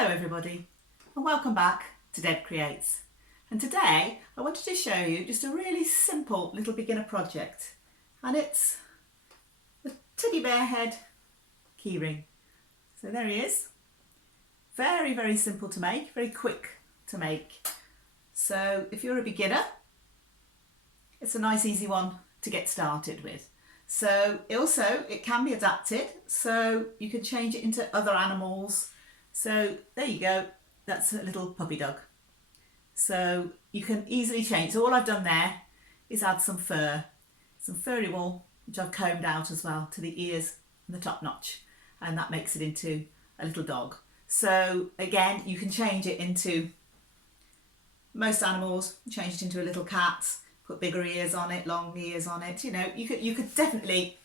Hello everybody and welcome back to Deb Creates, and today I wanted to show you just a really simple little beginner project, and it's the teddy bear head keyring. So there he is. Very simple to make, very quick to make. So if you're a beginner, it's a nice easy one to get started with. So it can be adapted, so you can change it into other animals. So there you go, that's a little puppy dog. So you can easily change. So all I've done there is add some furry wool, which I've combed out as well to the ears and the top notch, and that makes it into a little dog. So again, you can change it into most animals, change it into a little cat, put bigger ears on it, long ears on it. You know, you could definitely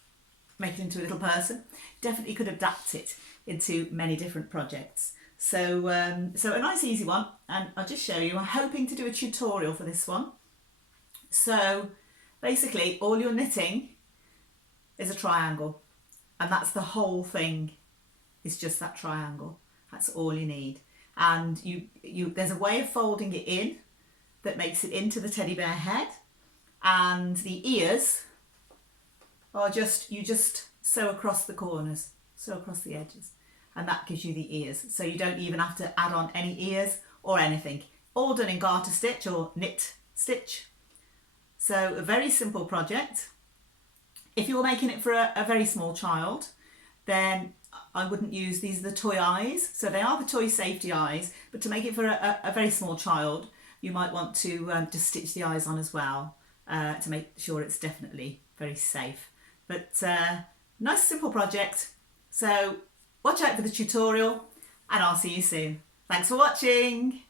make it into a little person. Definitely could adapt it into many different projects. So a nice easy one, and I'll just show you. I'm hoping to do a tutorial for this one. So basically all you're knitting is a triangle, and that's the whole thing, is just that triangle. That's all you need. And there's a way of folding it in that makes it into the teddy bear head, and the ears are you just sew across the corners, sew across the edges, and that gives you the ears. So you don't even have to add on any ears or anything. All done in garter stitch or knit stitch. So a very simple project. If you're making it for a very small child, then I wouldn't use these. Are the toy eyes. So they are the toy safety eyes, but to make it for a very small child, you might want to just stitch the eyes on as well, to make sure it's definitely very safe. But nice simple project. So watch out for the tutorial, and I'll see you soon. Thanks for watching.